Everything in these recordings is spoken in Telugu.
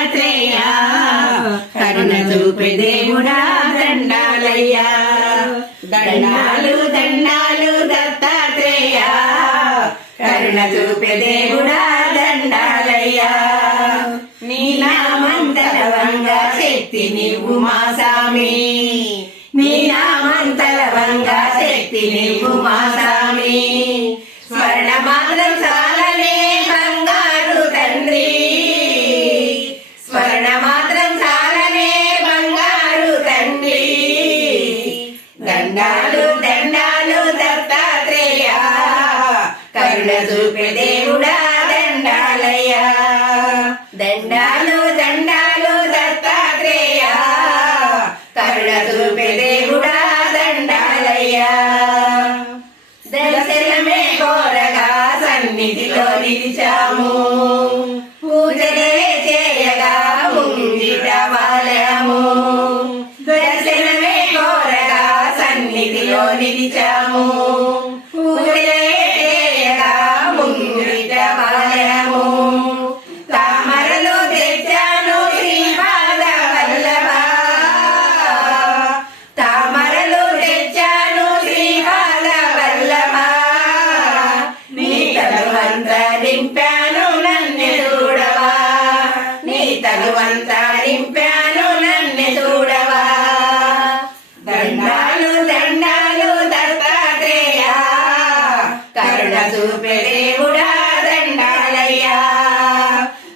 దత్తాత్రేయ కరుణ చూపే దేవుడా దండాలయ్యా. దండాలు దండాలు దత్తాత్రేయ. కరుణ చూపే దేవుడా దండాలయ్యా. నీ నామంతలవంగా శక్తి నీవు మా సామి నీ నామంతలవంగా శక్తి నీవు మా సామి దండాలు దండాలు దత్తాత్రేయ. కరుణ చూపే దేవుడా దండాలయ్యా. దండాలు దండాలు దత్తాత్రేయ. కరుణ చూపే దేవుడా దండాలయ్యా. దర్శనమే కోరగా సన్నిధిలో నిలిచాము. సన్నిధిలో నిలిచాము తామరలు తెచ్చాను శ్రీపాద వల్లభా తామరలు తెచ్చాను శ్రీపాద వల్లభా నీ తలువంత నింపాను నన్ను చూడవా నీ తలువంత నింపాను చూపే దేవుడా దండాలయ్యా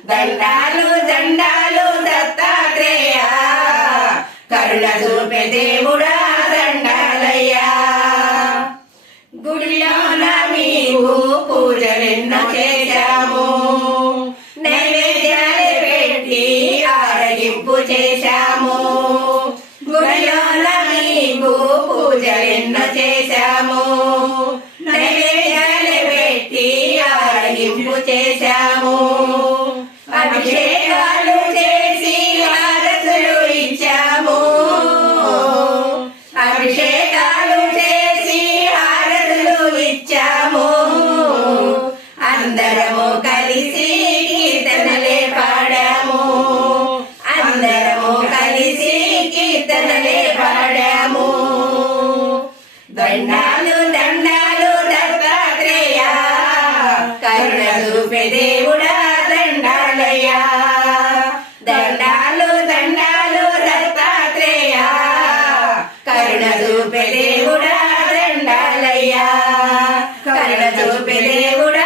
దండాలు దండాలు దత్తాత్రేయ. కరుణ చూపే దేవుడా దండాలయ్యా గుడిలోన మీకు పూజలెన్నో చేశాము నైవేద్యాలు పెట్టి ఆరగింపు చేశాము. దండాలు దండాలు దత్తాత్రేయ. కరుణ చూపే దేవుడా దండాలయ్య. దండాలు దండాలు దత్తాత్రేయ. కరుణ దేవుడా దండాలయ్య. దేవుడా